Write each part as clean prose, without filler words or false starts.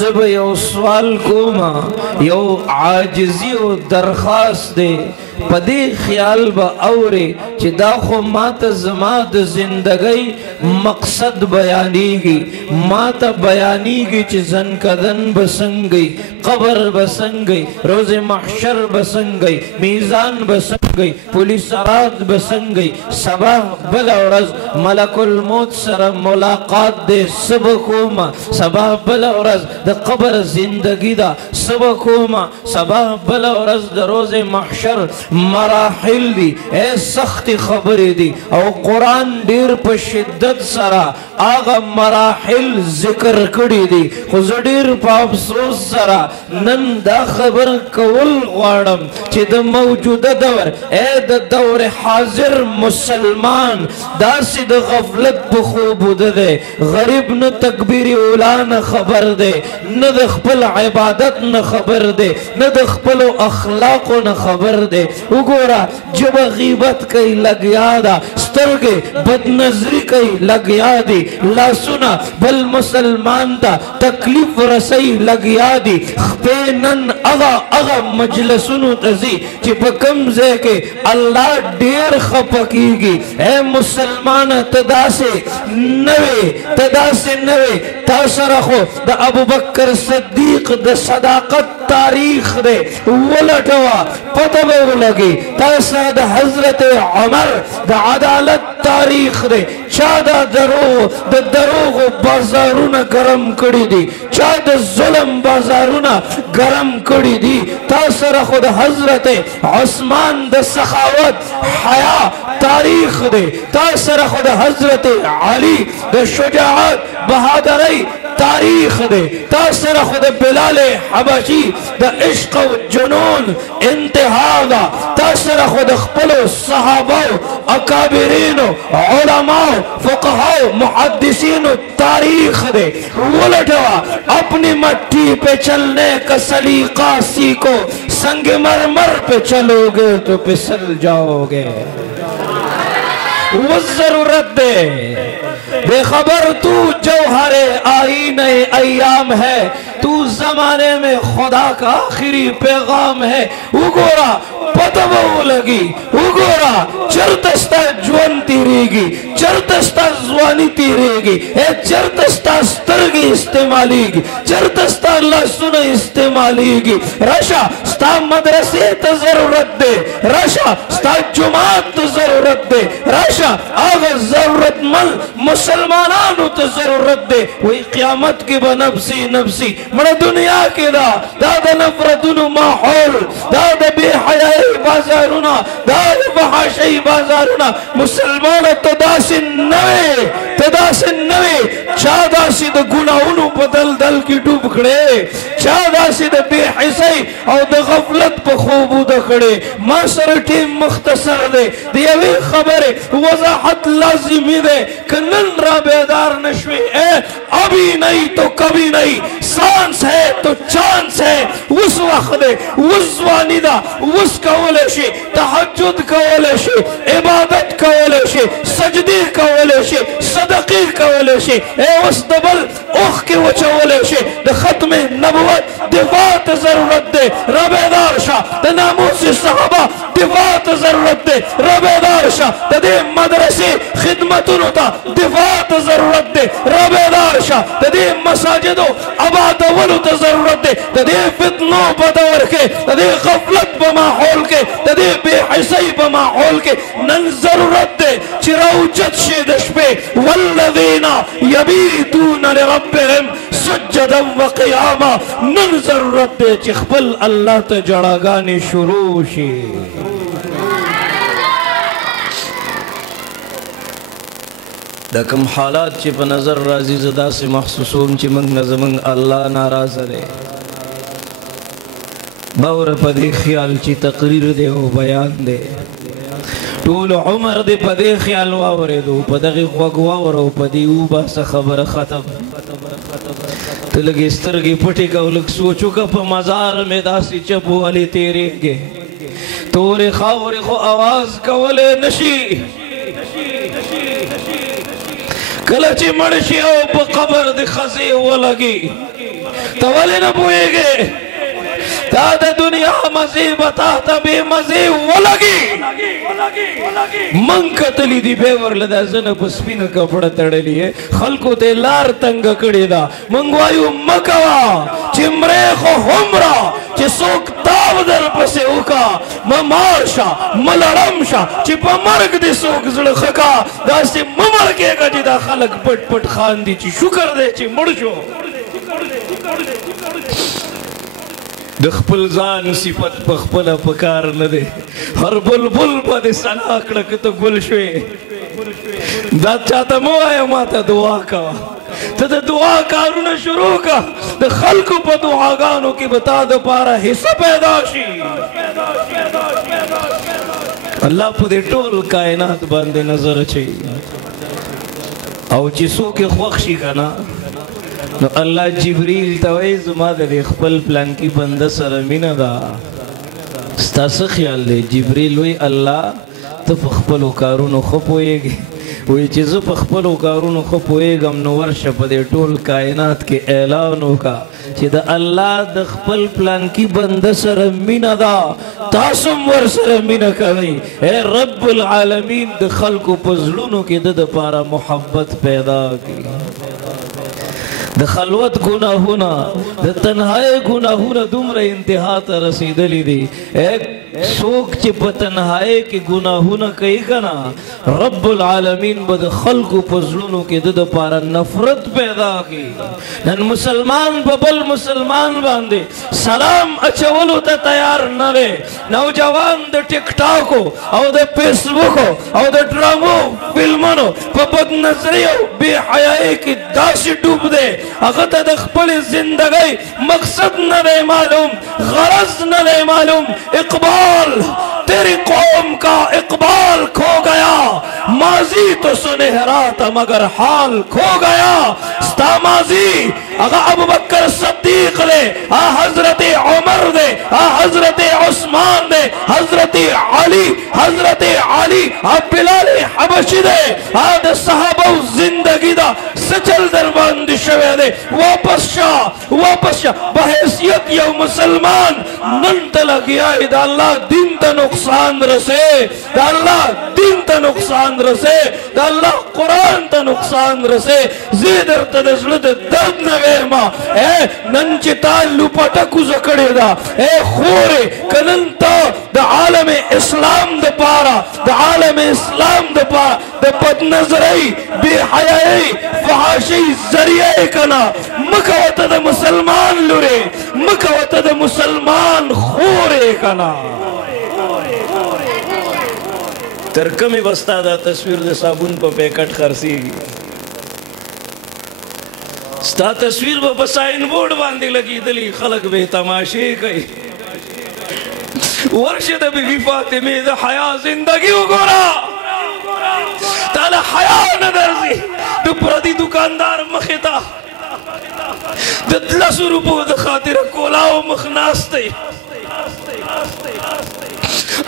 जब यो सवाल कोमा यो आजिजी ओ दरखास्त दे पदे ख्याल बा औरे चे दाखो मात जमा द जिंदगी मकसद बयानीगी माता बयानीगी चे जन कदन बसंगी कब्र बसंगी रोज़े महशर बसंगी मीज़ान बसंगी पुलिस रात बसंगी सबा बलौरज मलकुल मौत सर मुलाकात दे सबकोमा सबा बलौरज द कब्र जिंदगी दा सबकोमा सबा बलौरज द रोज़े महशर मराहिल दी ए सख्ती खबरी दी और कुरान देर पर शिद्दत सरा आगा मराहिल जिक्र कड़ी दी खुजडीर पर अफसोस सरा नन दा खबर कवल वाड़म चिद मौजूदा दवर ए द दौर हाजिर मुसलमान दासिद गफलत बखूबुद दे गरीब न तकबीरी उला न खबर दे न द खपल इबादत न खबर दे न द खपल अखलाक न खबर दे उगोरा जब गीबत कई लग यादा स्तरगे बदनजरी कई लग यादी ला सुना बल मुसलमान ता तकलीफ रसई लग यादी खपेनन अगा अगा मजलसुनु तजी चिप कमजे के अल्लाह डेर खपकीगी ए मुसलमान तदा से नवे तासर खो द अबू बकर सिद्दीक द सदाकत तारीख दे वलटवा पता बे लगी तासर द हजरत उमर द अदालत तारीख दे चादा दरोग बाजारुना गरम कड़ी दी चाद जुल्म बाजारुना गरम कड़ी दी तासर खुद हजरत उस्मान द सखावत हया तारीख दे तासर खुद हजरत अली द शुजाअत बहादुरी तारीख दे तासर खुद बिलाल हबशी द इश्क व जुनून इंतहा दा तासर खुद खपलो सहाबा अकाबिरीन उलमा फुकहा मुहद्दिसीन तारीख दे उलटवा अपनी मट्टी पे चलने का सलीका सीखो संगमरमर पे चलोगे तो फिसल जाओगे वो जरूरत दे बेखबर तू जौहरे आईने अय्याम है तू जमाने में खुदा का आखिरी पैगाम है उगोरा पतबो लगी उगोरा चरतस्ता जुआन तीरेगी चरतस्ता जुआनी तीरेगी ए चरतस्ता स्तरगी इस्तेमालीगी चरतस्ता लहसुन इस्तेमालीगी रशा स्ता मदरसे त जरूरत दे रशा स्ता जुमात त जरूरत दे रशा आगा जरूरतमंद मुसलमानानु त जरूरत दे वही क़यामत की बनफ्सी नफ्सी मना दुनिया के दादा नफरतुनु माहौल दादा बेहयाई बाजारुना दादा फहाशी बाजारुना मुसलमान तदासिन नवे चादासी द गुनाहों बदल दल की डूब खड़े चादासी द बेहिसाई और द गफलत पर खूब उदखड़े मासर टीम मुख्तसर दे दियवी खबर वजाहत लाजिमी दे कनन राबेदार नशवे ए अभी नहीं तो कभी नहीं सांस है तो चांस है उस वक्त दे उस वानिदा उस कवलेशे तहज्जुद कवलेशे इबादत कवलेशे सजदे कवलेशे सदक़े कवलेशे ए उस दबल ओख के वचवलेशे द खत्म नबुवत दिफात जरूरत दे रबेदार शाह द नामूस सहाबा दिफात जरूरत दे रबेदार शाह तदे मदरसे खिदमतुन होता दिफात जरूरत दे रबेदार शाह तदे मसाजिदो आबाद वल तो जरूरत दे तदे फितनो बदवर के तदे गफलत बमाहौल के तदे बेहिसाई बमाहौल के नन जरूरत दे चिराउजत शेदश पे वल्लज़ीना यबीतून लिरब्बिहिम सुज्जदन व क़ियामा नन जरूरत दे चिखबल अल्लाह ते जड़ागानी शुरू शी दकम हालात ची पर नजर राजी जदा से महसूसों ची मंग नजमंग अल्लाह नाराज दे बावर पदे ख्याल ची तकरीर दे हो बयान दे टूल उमर दे पदे ख्याल वावरे दो पदगी ख्वगवावरो पदी ऊबा सा खबर खत्म तो लगे इस तरह की पटी का उलग सोचो का पर मजार में दासी चपू वाली तेरे गे तोरे खावरे को आवाज कवले नशी कलची मड़शी ओ कबर दे खसे वो लगी तवले न पोएगे ताद दुनिया मजे बता तबे मजे वलगी मंकतली दी बेवर लदा जन पस्पिन कपड़ा तड़ली है खलको ते लार तंग कड़ेदा मंगवायु मकवा चिमरे खो हमरा चे सोक ताव दर पसे उका ममारशा मलरमशा चे पमर्ग दे सोक जड़ खका दासे ममर के का जिदा खलक पट पट खान दी ची शुक्र दे ची मुड़शो د خپل ځان صفت په خپل پکار نه دی هر بلبل باندې سنا کړه که ته ګل شوې دا چاته مو وایه ما ته دعا کوه ته د دعا کارونه شروع کا د خلکو په دعاګانو کې به تا دپاره حصه پیدا شي الله په دې ټول کائنات باندې نظر اچوي او چې څوک یې خوښ شي که نه نو الله جبریل ته وایي زما د دې خپل پلانکي بنده سره مینه ده ستا څه خیال دی جبریل وایي الله ته په خپلو کارونو ښه پوهېږې وایي چې زه په خپلو کارونو ښه پوهېږم نو ورشه په دې ټول کائنات کې اعلان وکړه چې د الله د خپل پلانکي بنده سره مینه ده تاسو هم ورسره مینه کوئ اے رب العالمین د خلکو په زړونو کې د دپاره محبت پیدا کړي د خلوت گناهونه د تنهایی گناهونه دومره انتها ته رسیدلی دي څوک چې په تنهایی کې گناهونه کوي که نه رب العالمین به د خلکو په زړونو کې د دپاره نفرت پیدا کړي نن مسلمان په بل مسلمان باندې سلام اچولو ته تیار نه دی نوجوان د ټیک ټاکو او د فیسبوکو او د ډرامو فلمونو په بدنظرۍ او بې حیایۍ کې داسې ډوب دی هغه ته د خپلې زندګۍ مقصد نه دی معلوم غرض نه دی معلوم اقبال तेरी कौम का इकबाल खो गया माजी तो सुनहरा था मगर हाल खो गया स्ता माजी अगर अबू बकर सिद्दीक दे आ हजरत उमर दे आ हजरत उस्मान दे हजरत अली आ बिलाल हबशी दे आ द सहाबा जिंदगी दा सचल दरबान दिशवे दे वापस शा बहैसियत यो मुसलमान नंत लगिया इदा अल्लाह दिन ता नुकसान रसे दा अल्लाह दिन ता नुकसान रसे दा अल्लाह कुरान ता नुकसान रसे ज़िदर ता दज़लत दर्द नवे मा ए नंचिता लुपटा कुज़कड़े दा ए खोरे कनन ता द आलम इस्लाम द पारा द आलम इस्लाम द पारा द बदनज़रई बेहयाई फहाशी ज़रिया कना मकवत द मुसलमान लुरे मकवत द मुसलमान खोरे कना तरकमी बस्ता दा तस्वीर दे साबुन पर पैकेट खर्सीगी स्ता तस्वीर पर साइन बोर्ड बांधी लगी दली खलक बे तमाशे कई वर्षद बीबी फातिमे द हया जिंदगी उगोरा ताला हया नजर सी तू प्रति दुकानदार मखिता द 10 रुपए द खातिर कोलाओ मखनास्ते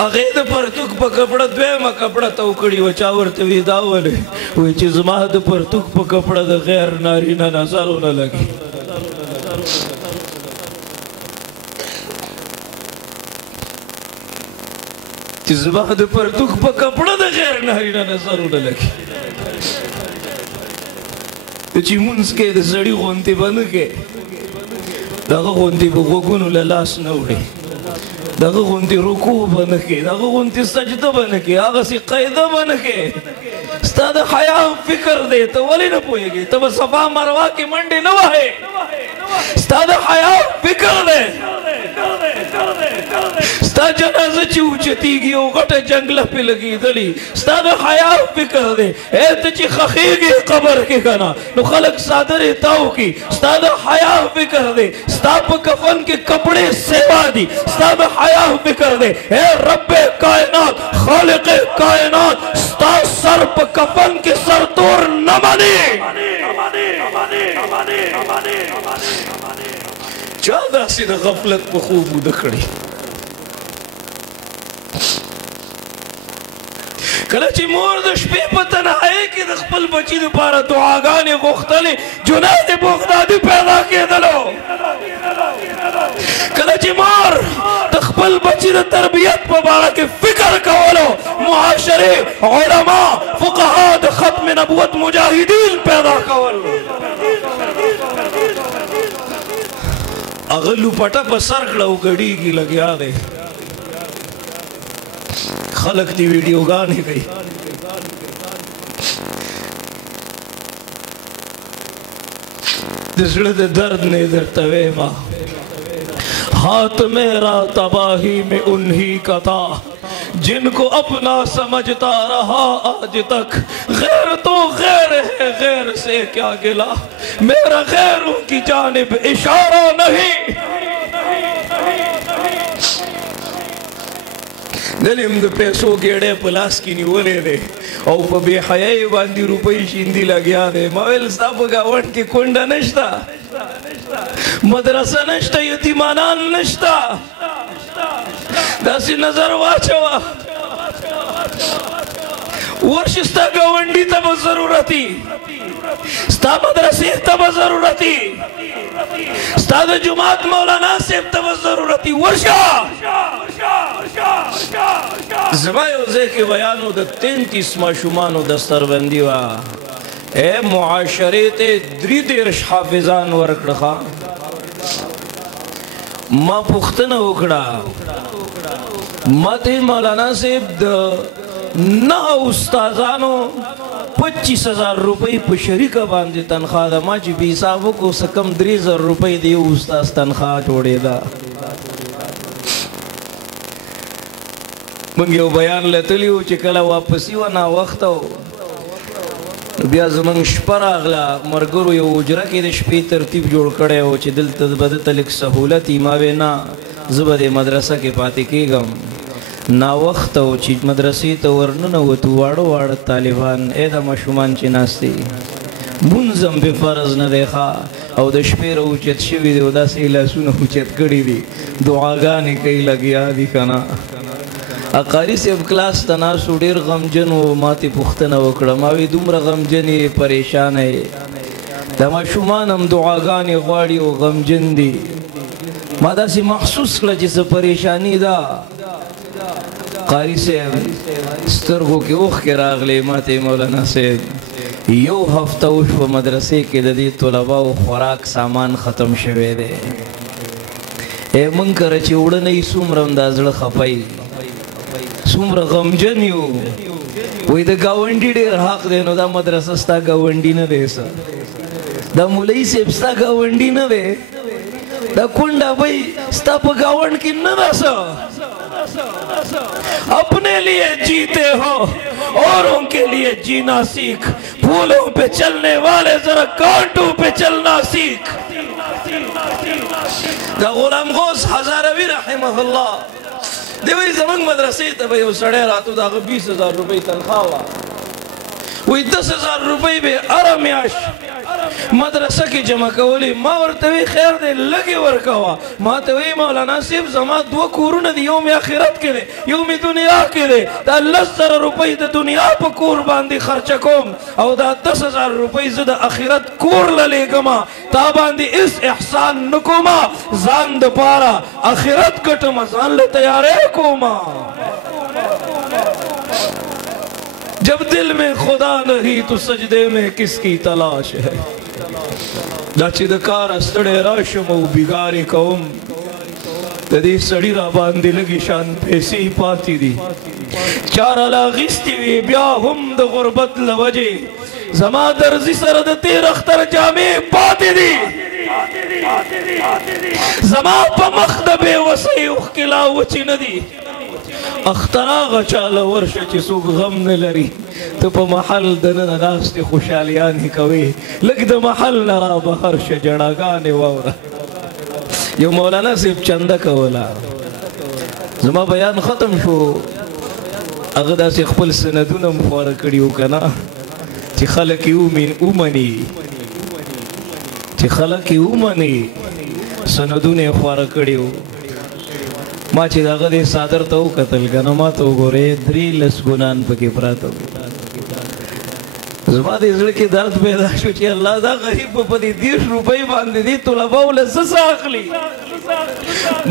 अगे द परतुक प कपड़ा द्वेमा कपड़ा तौकड़ी वचावर ते विदावले वो चीज माह द परतुक प कपड़ा द गैर नारीना नजर न लगी चीज माह द परतुक प कपड़ा द गैर नारीना नजर न लगी ची मुंस के द सड़ी गोंती बन के दगा गोंती बगोगुन ललास न उड़े दगा गोंती रुकू बन के दगा गोंती सजदा बन के आगा सी क़ैदा बन के स्ताद हया फिक्र दे तो वली न पोएगी तब सफा मरवा की मंडी न वाहे स्ताद हया फिक्र दे स्ता जनाज़ा चूचती गी ओ गट जंगल पे लगी दली स्ताद हया फिक्र दे ए तची खखीगी कब्र के कना नु खलक सादर ताऊ की स्ताद हया फिक्र दे स्ताप कफन के कपड़े सेवा दी स्ताद हया फिक्र दे ए रब्बे कायनात खालिक कायनात स्ता सर पर कफन के सर तोड़ न बने ज्यादा सी गफलत को खूब उदखड़ी کله چې مور د شپې په تنهایۍ کې د خپل بچي دپاره دعاګانې غوښتلې جنید بغدادي پیدا کېدلو کله چې مور د خپل بچي د تربیت په باره کې فکر کولو معاشرې علما فقها د ختم نبوت مجاهدین پیدا کول هغه لوپټه په سر کړه او ګډیږي لګیا دی خلق دی ویډیوګانې کوي د زړه د درد نه درته ویما ہاتھ میرا تباہی میں انہی کا تھا جن کو اپنا سمجھتا رہا آج تک غیر تو غیر ہے غیر سے کیا گلا میرا غیروں کی جانب اشارہ نہیں دلیم د پیسو ګېډې په لاس کې نیولې دی او په بې حیایۍ باندې روپۍ شیندي لګیا دی ما ویل ستا په ګاونډ کې کونډه نشته مدرسه نشته یتیمانان نشته داسې نظر واچوه ورشي ستا ګاونډي ته به ضرورتي ستا مدرسې ته به ضرورتي ستا د جماعت مولانا صاحب ته به ضرورتي ورشه زما یو ځای کې بیانو د 33 ماشومانو دستربندي وه اے معاشرې ته 33 حافظان ورکړه ما پوښتنه وکړه ما ته مولانا صاحب د 9 استادانو 25,000 روپۍ په شریکه باندې تنخواه ده ما چې بې حساب وکړو څه کم 3,000 روپۍ د یو استاذ تنخواه جوړېده موږ یو بیان لتلی و چې کله واپسي وه ناوخته و بیا زموږ شپه راغله ملګرو یو حجره کې د شپې ترتیب جوړ کړی و چې دلته به دته لږ سهولت وي ما وې نه زه به دې مدرسه کې پاتې کېږم ناوخته و چې مدرسې ته ورننوتو واړه واړه طالبان ای دا ماشومان چې ناست دي مونځ هم بې فرض نه دی ښه او د شپې راوچت شوي دي او داسې لاسونه اوچت کړي دي دعاګانې کوي لګیا دي که نه قاري صاحب کلاس ته ناست و ډېر غمجن و ما ترې پوښتنه وکړه ما وی دومره غمجن یې پریشانه یې دا ماشومان هم دعاګانې غواړي او غمجن دي ما داسې محسوس کړه چې څه پریشاني ده قاری صاحب سترګو کې اوښکې راغلې ما ته مولانا صاحب یو هفته وشوه مدرسې کې د دې طلباو خوراک سامان ختم شوی دی موږ کره چې اوړه نه وي څومره هم دا زړه خفه وي څومره غمجن یو وایي د ګاونډي ډېر حق دی نو دا مدرسه ستا ګاونډي نه دی څه دا مولوي صاحب ستا ګاونډي نه دی دا کونډه بھائی ستا په ګاونډ کې نه ده څه اپنے لیے جیتے ہو اوروں کے لیے جینا سیکھ پھولوں پہ چلنے والے ذرا کانٹوں پہ چلنا سیکھ دا غلام غوث ہزاروی رحمہ اللہ دی وی زمانگ مدرسې ته به یو سړی راتو د هغه 20,000 روپۍ تنخواه وه وی 10,000 روپۍ به هره میاشت مدرسه کې جمع کولې ما ورته وی خیر دی لږې ورکوه ما ته وی مولانا صاحب زما 2 کورونه دي یو مې آخرت کې دی یو مې دنیا کې دی دا 10,000 روپۍ د دنیا په کور باندې خرچه کوم او دا 10,000 روپۍ زه د آخرت کور له لیږمه تا باندې هېڅ احسان نه کومه ځان دپاره آخرت ګټمه ځان له تیاری کومه जब दिल में खुदा नहीं तो सजदे में किसकी तलाश है دا چې د کار ستړی راشم او بیګارې کوم د دې سړي را باندې لږې شان پیسې پاتې دي چا راله اخیستې وي بیا هم د غربت له وجې زما درځي سره د تېر اختر جامې پاتې دي زما په مخ د بېوسۍ اوښکې لا وچې نه دي اختر آغا چاله ورشه چې څوک غم نه لري ته په محل دننه ناستې خوشحالیانې کوې لږ د محل نه را بهر شه جړاګانې واوره یو مولانا صاحب چنده کوله زما بیان ختم شو هغه داسې خپل سندونه م خواره کړي وو که نه چې خلک یې ومني چې خلک یې ومني سندونه یې خواره کړي وو ما چې دغه دې صادر ته وکتل که نه ما ته وګورې 13 ګنان پکې پراته وو. زما دې زړه کې درد پیدا شو چې الله دا غریب په دې 30 روپۍ باندې دې طلباو له څه اخلي.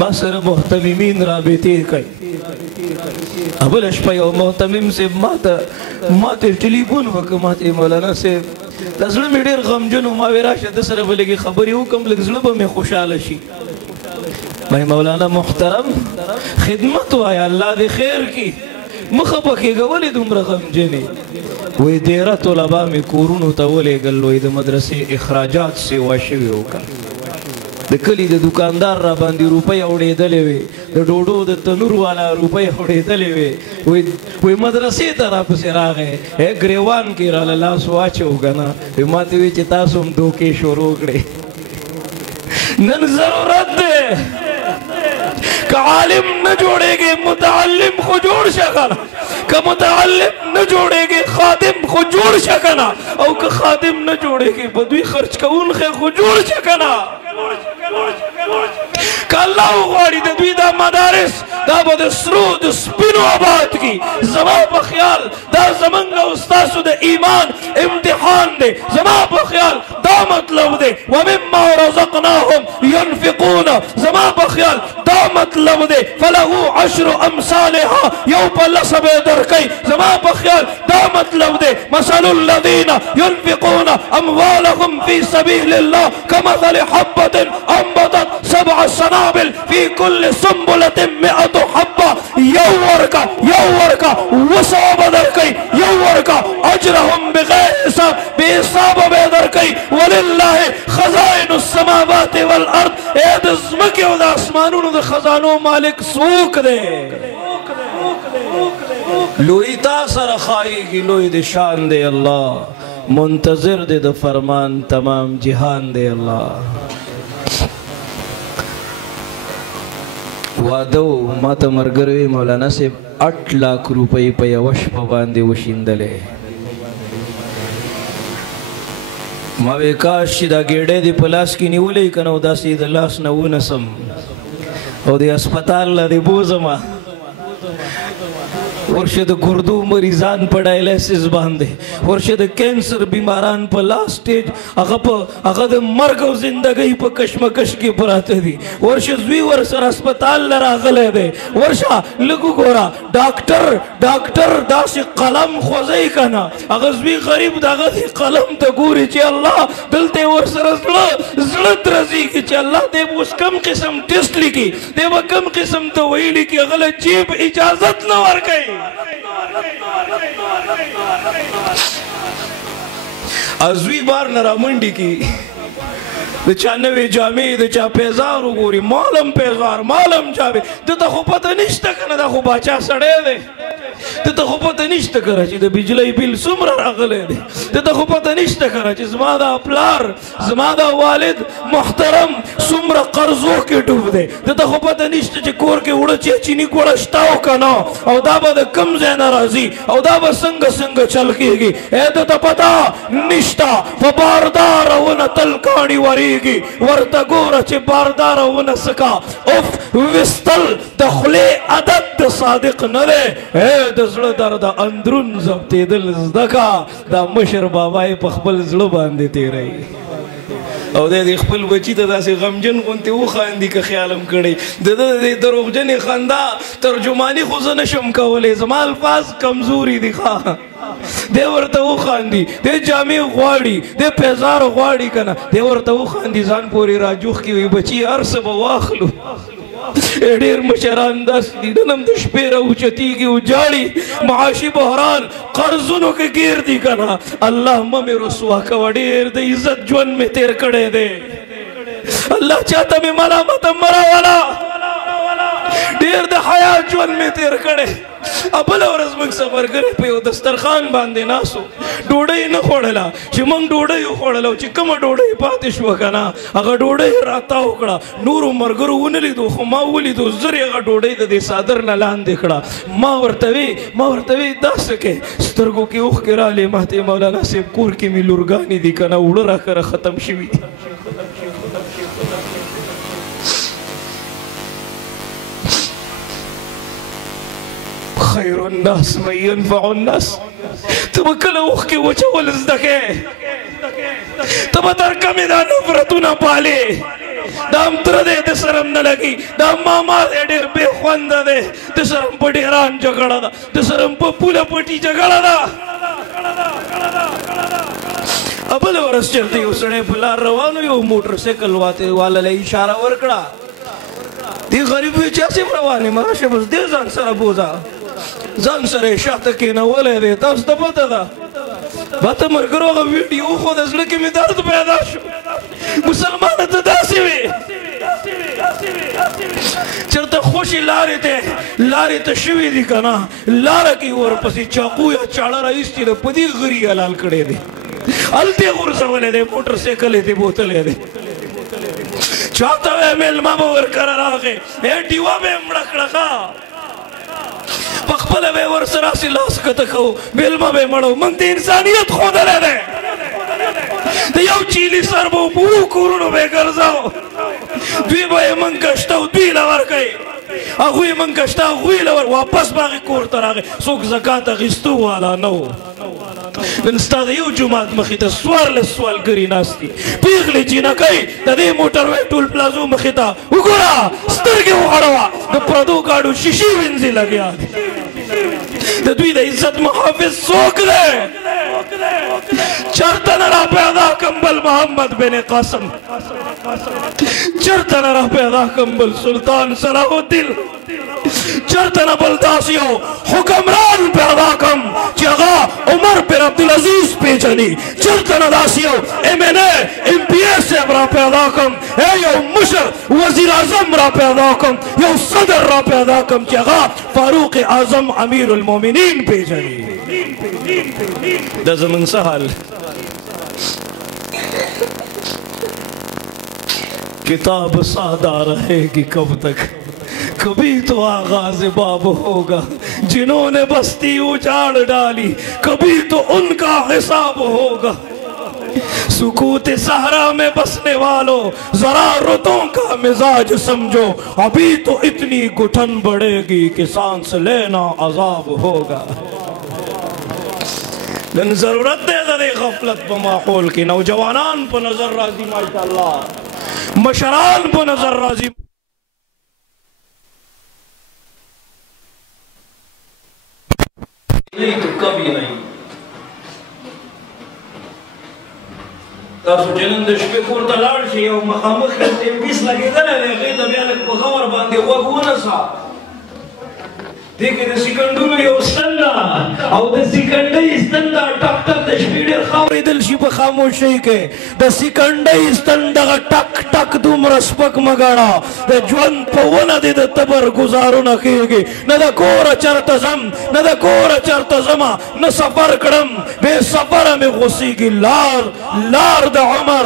ما سره محتممین رابطې کوي. بله شپه یو محتمم صاحب ما ته ټلیفون وکړ، ما ته مولانا صاحب دا زړه مې ډېر غمجن و، ما وې راشه ده سره به لږې خبرې وکړم، لږ زړه به مې خوشحاله شي. مې مولانا محترم خدمت وایه، الله دې خیر کړي، مخه پکېږه، ولې دومره غمجنې؟ وایي ډېره طلبا مې کورونو ته ولېږل، وایي د مدرسې اخراجات سیوا شوي وکړه، د کلي د دوکاندار را باندې روپۍ اوړېدلې وې، د ډوډو د تنور والا روپۍ اوړېدلې وې. وایي مدرسې ته راپسې راغی، ګریوان کې راله لاس واچو که نه، وایي ما ته وایي چې تاسو هم دوکې شروع کړې. نن ضرورت دی که عالم نه جوړېږي متعلم خو جوړ شه که نه، که متعلم نه جوړېږي خادم خو جوړ شه که نه، او که خادم نه جوړېږي په دوی خرچ کوونکی خو جوړ شه که نه. که الله وغواړي د دوی دا مدارس دا به د سرو د سپینو آباد کی. زما په خیال دا زمونږ او ستاسو د ایمان امتحان دی. زما په خیال دا مطلب دی ومما رزقناهم ينفقون. زما په خیال دا مطلب دی فله 10 امثالها، یو په لسه به یې درکوي. زما په خیال دا مطلب دی مثل الذین ينفقون اموالهم في سبيل الله كمثل حبة انبتت 7 سنابل في كل سنبلة 100 حبة. یو ورکا وسو به درکوي، یو ورکا اجرهم بغیر حساب، بې حسابه به یې درکوي. ولله خزائن السماوات والارض. ای د ځمکې او د اسمانونو د خزانو مالک څوک دی؟ لوی تا سره خایږي، لوی د شان دی الله، منتظر دی د فرمان تمام جهان دی الله. واده ما ته ملګری مولانا صاحب 8 लाख روپۍ په یوه شپه باندې وشیندلې. ما وې کاش چې دا ګېډۍ دې په لاس کې نیولی که نه، او داسې د لاس نه ونسم او د هسپتال نه دې بوځمه. ورشه د ګردو مریضان په ډایلیسس باندې، ورشه د کینسر بیماران په لاس سټیج، هغه د مرګ او زندګۍ په کشمکش کې پراته دي. ورشه زوی ورسره هسپتال نه راغلی دی، ورشه لږ وګوره ډاکټر داسې قلم خوځوي که نه، هغه زوی غریب د هغه دې قلم ته ګوري چې الله دلته یې ورسره زړه درزېږي چې الله دی به اوس کم قسم ټیسټ لیکي، دی به کم قسم دوايي لیکي، هغه له جیب اجازت نه ورکوي. ازوی بار نه رامنډي کی د چا نوې جامې د چا پیزار وګوري، مالم پیزار مالم جامې، دته خو پته نشته که نه، دا خو باچا سړی دی، دته خو پته نشته که نه چې د بجلۍ بیل څومره راغلی دی، دته خو پته نشته که نه چې زما دا پلار زما دا والد محترم څومره قرضو کې ډوب دی، دته خو پته نشته چې کور کې اوړه چیني ګوړه شته او که نه، او دا به د کوم ځای نه راځي او دا به څنګه چل کېږي. دته پته نشته په بارداره ونه تل کاڼي ورېږي، ورته ګوره چې بارداره ونه څه اف وستل د خولې عادت د صادق نه دی. د زړه درد اندرون ضبطېدل زده که، دا مشر بابا یې په خپل زړه باندې تېروي، او دی خپل بچي ته داسې غمجن غوندې وخاندي که خیال هم کړی. د ده د دروغجنې خندا ترجماني خو زه نشم کولی، زما الفاظ کمزوري دي ښه. دی ورته وخاندي، دی جامې غواړي، دی پیزار غواړي که نه، دی ورته وخاندي ځان پورې راجوخ کړي، وایي بچي هر څه به واخلو. ډېر مشران داسې دي نن هم د شپې راوچتېږي او جاړي، معاشي بحران قرضونو کې ګیر دي که نه. الله مه مې رسوا کوه، ډېر د عزت ژوند مې تېر کړی دی، الله چاته مې ملامته مه راوله، ډېر د حیا ژوند مې تېر کړی. بله ورځ موږ سفرګرۍ په یو دسترخوان باندې ناست وو، ډوډۍ نه خوړله، چې موږ ډوډۍ وخوړله او چې کومه ډوډۍ پاتې شوه که نه، هغه ډوډۍ راتاو کړه. نورو ملګرو ونه لیدو، خو ما ولیدو، زر یې هغه ډوډۍ د دې څادر نه لاندې کړه. ما ورته وی دا څه کې سترګو کې اوښکې رالې، ما ته مولانا صاحب کور کې مې لورګانې دي که نه، اوړه راکره ختم شوي دي. خیر الناس من ينفع الناس تب کله وخت کې وچول زده کې تب تر کمې دا نفرتونه پالې دا هم تره دی د سره هم نه لګي دا ماما دی ډېر بې خونده دی د سره هم په ډېران جګړه ده د سره هم په پوله پټي جګړه ده بله ورځ چېرته یو سړی په لار روان و یو موټر سایکل واله له اشاره ورکړه دې غریب وی چې هسې روان یم راشه بس دې ځان سره بوځه ځان سره یې شاته کېنولی دی تاسو ته پته ده ما ته ملګرو هغه ویډیو وښوده زړه کې مې درد پیدا شو مسلمانه ته داسې وې چېرته خوشې لارې ته شوي دي که نه لاره کې ورپسې چاقو یا چاړه راایستې ده په دې غري حلال کړی دی هلته یې غورځولی دی موټر سایکل یې دې بوتلی دی چاته وی میلمه به ورکره راغی ډیوه به یې مړه کړه ښه په خپله به یې ورسره هسې لاس کته کوو میلمه به یې مړه موږ د انسانیت ښودلی دی د یو چیلي سر به په اوو کورونو به یې ګرځاو دوی به یې موږ کشته او دوی له ورکوي هغوی موږ کشته هغوی له واپس به هغې کور ته راغی څوک زکات اخیستو والا نه و نن ستا د یو جومات مخې ته څوارلس سوالګري ناست دي پېغلې جینکۍ د دې موټر وی ټول پلازو مخې ته وګوره سترګې وغړوه د پردو ګاډو شیشې وینځي لګیا دي د دوی د عزت محافظ څوک دی چرته نه را پیدا کم بل محمد بن قاسم چرته نه را پیدا کم بل سلطان صلاح الدین چرته نه بل داسې یو حکمران پیدا کم چې هغه عمر پر عبدالعزیز پیژني چرته نه داسې یو MNA صاحب را پیدا کم یو مشر وزیر اعظم را پیدا کم یو صدر را پیدا کم چې هغه فاروق اعظم امیر المؤمنین پیژني دا زمون څه حال کتاب سادہ رہے گی کب تک کبھی تو آغاز باب ہوگا جنہوں نے بستی اجاڑ ڈالی کبھی تو ان کا حساب ہوگا سکوت صحرا میں بسنے والوں ذرا رتوں کا مزاج سمجھو ابھی تو اتنی گٹھن بڑھے گی کہ سانس لینا عذاب ہوگا نن ضرورت دے دے غفلت پا ماحول کی نوجوانان پا نظر رازی ماشاءاللہ مشران پا نظر رازی نہیں تو کبھی نہیں تاسو جنن د شپې کور ته لاړ شئ او مخامخ ټیم پیس لګېدلی دی هغې ته بیا لږ په غور باندې غوږ ونیسه دې کې د سیکنډونو یو ستن ده او د سیکنډۍ ستن ده ډاکټر د شپې ډېر ښه اورېدل شي په خاموشۍ کې د سیکنډۍ ستن دغه ټک ټک دومره سپک مه ګاڼه د ژوند په ونه دې د تبر گزارونه کېږي نه د کوره چېرته ځم نه د کوره چېرته ځمه نه سفر کړم بې سفره مې غوسېږي لار د عمر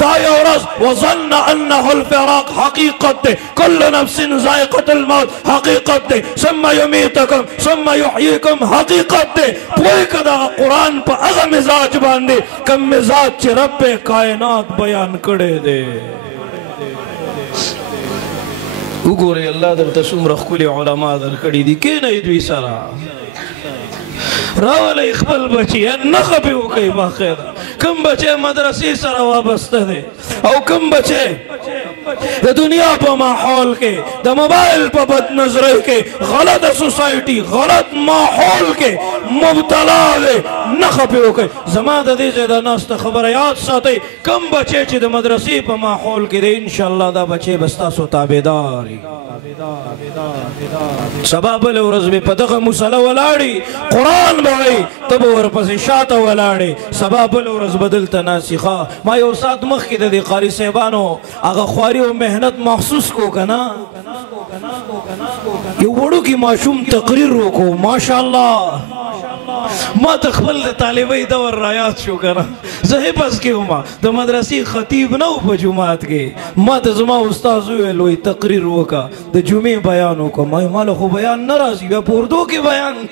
دا یو ورځ وظن انه الفراق حقیقت دی کل نفس ذائقة الموت حقیقت دی ثم یمیتکم ثم یحییکم حقیقت دی پوی که دا قرآن پا اغا مزاج باندے کم مزاج چی رب کائنات بیان کڑے دے اگوری اللہ در تسوم رخولی علماء در کڑی دی کی نئی دوی سرا راول اخبل بچی نخبی ہو کئی باقیدہ کم بچے مدرسی سر وابستہ دے او کم بچے دا دنیا پا ماحول کے دا موبائل پا بد نظرے کے غلط سوسائٹی غلط ماحول کے مبتلا دے نخبی ہو کئی زمان دا دیزے دا ناس تا خبریات ساتے کم بچے چی دا مدرسی پا ماحول کے دے انشاءاللہ دا بچے بستا سو تابداری سباب الورز بے پدغ مسلح ولاڑی قرآن بغی تب ورپس شاعتا ولاڑی سباب الورز بدلتا ناسخا ما یو سات مخ کی دے قاری صاحبانو اگا خواری و محنت محسوس کو کنا یو وڑو کی معشوم تقریر روکو ماشاءاللہ ما تخبل دے طالبی دور رایات شو کنا زہی پس کے ہما دا مدرسی خطیب نو پا جماعت کے ما تزما استاذ ہوئے لوئی تقریر روکا دا جمعی بیانو کا مائی مالا خو بیان نرازی بیا پوردو کی بیان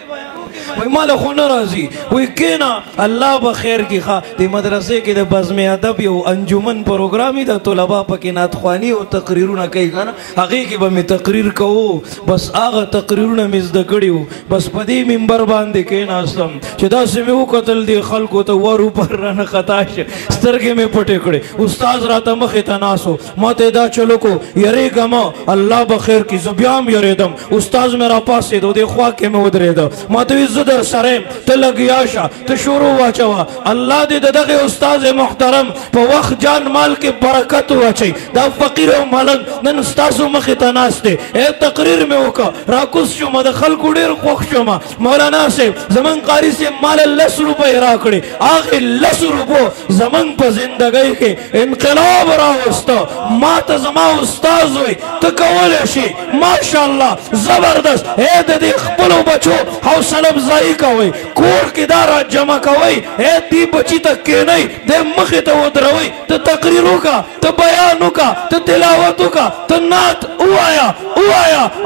वही माला खो न राजी वही केना अल्लाह बखैर की खा दे मदरसे के दे बज़्म अदब यो अंजुमन प्रोग्राम ही दा तलबा पके नात ख्वानी और तकरीरुना कई खाना आगे के बमे तकरीर कहो बस आगा तकरीरुना मिज़द कड़ियो बस पदी मिंबर बांधे के नास्तम चदा से में वो कतल दे खल को तो वार ऊपर रन खताश स्तरगे में पटे कड़े उस्ताद राता मखे तनासो माते दा चलो को यरे गमा अल्लाह बखैर की ज़ुबियाम यरे दम उस्ताद मेरा पास से दो दे ख्वा के में उधरे दो माते इज़्ज़त सरे तलग याशा तो शुरू वाचवा अल्लाह दे दगे उस्ताद मुहतरम पर वक्त जान माल के बरकत वाचे दा फकीर मालन नन उस्ताद मखे तनास्ते ए तकरीर में होका राकुस शो मदखल कुड़ेर खोखशमा मौलाना से जमन कारी से माल 10 रुपए राकड़े आगे 10 रुपए जमन पर जिंदगी के इनकलाब रावस्ता माता जमा उस्ताद हुई तो कवले शी माशाअल्लाह जबरदस्त ए दे खपलो बचो हौसला अफजाई का हुई कोर के दारा जमा का हुई ए दी बची तक के नहीं दे मखे तो उधरवई तो तकरीरों का तो बयानों का तो तिलावतों का तो नात उआया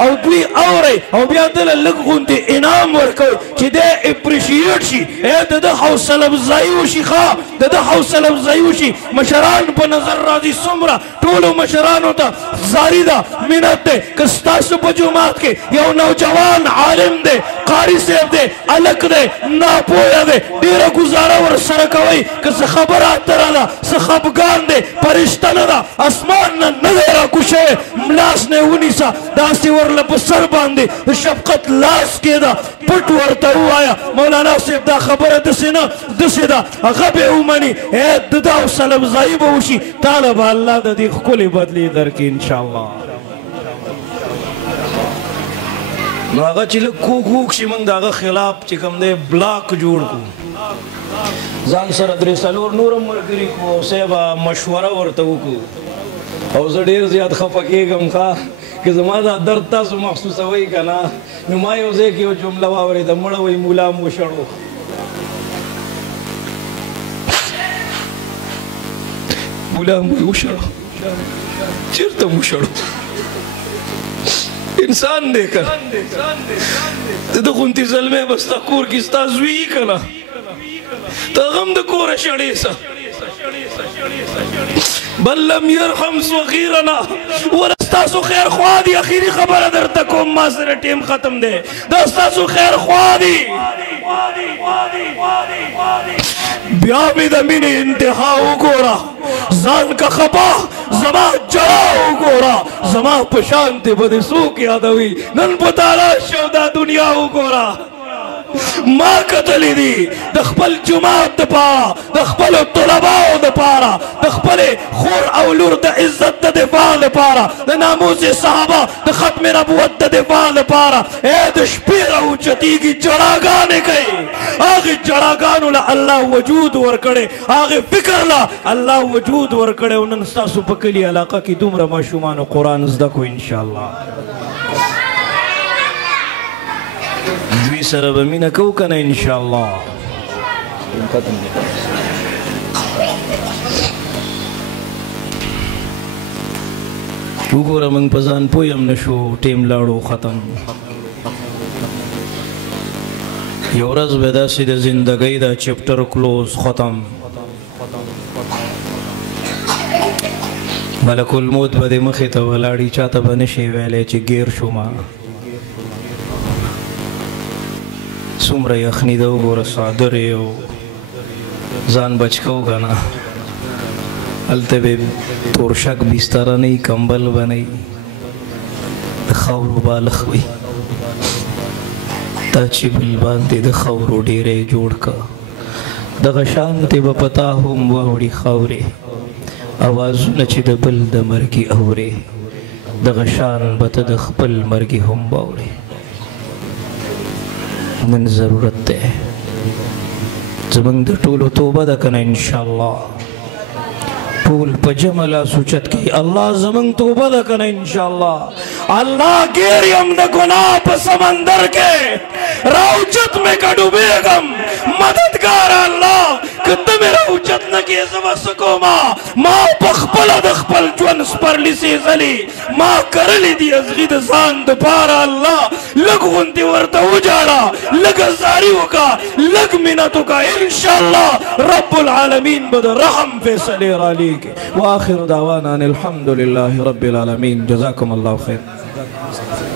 और दुई और बिया दिल लगुंती इनाम वर्को चिदे अप्रिशिएट शी ए दे हौसला अफजाई उशी खा दे हौसला अफजाई उशी मशरान पर नजर राजी सुमरा टोलो मशरान होता जारीदा मिनत दे कस्तास बजुमात के यो नौजवान आलिम दे कारी सेब दे अलग दे ना पोया दे डेरा गुजारा और सरकवई कस खबर आतराला सखबगान दे परिश्ता नदा आसमान न नजरा कुशे मलास ने उनीसा दासी वर लपसर बांधे शफकत लास के दा पट वरता आया मौलाना सेब दा खबर दसेना दसेदा गबे उमनी ए ददा सलब जाइब उशी तालब अल्लाह दा दी खुली बदली दर की इंशाअल्लाह नागा चिल कुक शिमंग दागा खिलाफ चिकम दे ब्लॉक जोड़ को जान सर अदरेसल और नूरम मरकरी को सेवा मशवरा वर्तु को और ज़डेर ज़्यादा खपके गम का कि ज़मादा दर्दा से महसूस वही का ना नुमायों से कि वो जुमला वावरे दमड़ा वही मुला मुशड़ो मुला मुशड़ो चिरता मुशड़ो इंसान देकर तो कुंती जलमे बस तकूर किस्ता जुई कना तगम द कोर शड़ेसा बल्लम यरहम सगीरना वरस्तासु खैर ख्वादी आखिरी खबर दर तको मासर टीम खत्म दे दस्तासु खैर ख्वादी ब्यामी दमीने इंतहा गोरा जान का खपा जमा जड़ा गोरा जमा पशांति बदे सूख याद हुई नन पताला शौदा दुनिया गोरा माँ कतली दी दखपल जुमात दपारा दखपल तुलबाओ दपारा दखपले खुर अवलुर द इज्जत द दिफा दपारा द नामूस सहाबा द खत्म नबुवत द दिफा दपारा ए द शपीरा उचती की जड़ागाने कई आगे जड़ागानु ला अल्लाह वजूद वर करे आगे फिक्र ला अल्लाह वजूद वर करे उन्हन सासु पकली इलाका की दुमरा माशुमान कुरान ज़दा को इंशाअल्लाह द्वी सरब मीना कौ कना इंशाअल्लाह उगोरा मंग पजान पोयम नशो टेम लाड़ो खत्म योरज बेदा सीधे जिंदगी दा चैप्टर क्लोज खत्म मलकुल मौत बदे मखे तो वलाड़ी चाहता बनशे वेले ची गेर शुमा सुमरा यखनी दो गोरा सादर यो जान बचको गाना अलतबे तोरशक बिस्तर नहीं कंबल बनी खौर बालख हुई ताची बिल बांधे द खौर डेरे जोड़ का दगा शांति बपता हम वोड़ी खौरे आवाज़ नची द बल द मरगी औरे दगा शान बत द खपल मरगी हम बावरे मन ज़रूरत है ज़बंग टूलो तोबा दा कना इंशाअल्लाह टूल पजमला सुचत की अल्लाह ज़बंग तोबा दा कना इंशाअल्लाह अल्लाह गेरी हम द गुनाह प समंदर के राउचत में का डूबेगम मददगार अल्लाह कद मेरा اوچت نکی زما سکوما ما پخپل دخپل جون سپرلی سی زلی ما کرلی دی ازغید زاند پارا اللہ لگ غنتی ورطا اجاڑا لگ زاریو کا لگ منتو کا انشاءاللہ رب العالمین بد رحم فیصلی رالی کے وآخر دعوانا الحمدللہ رب العالمین جزاکم اللہ خیر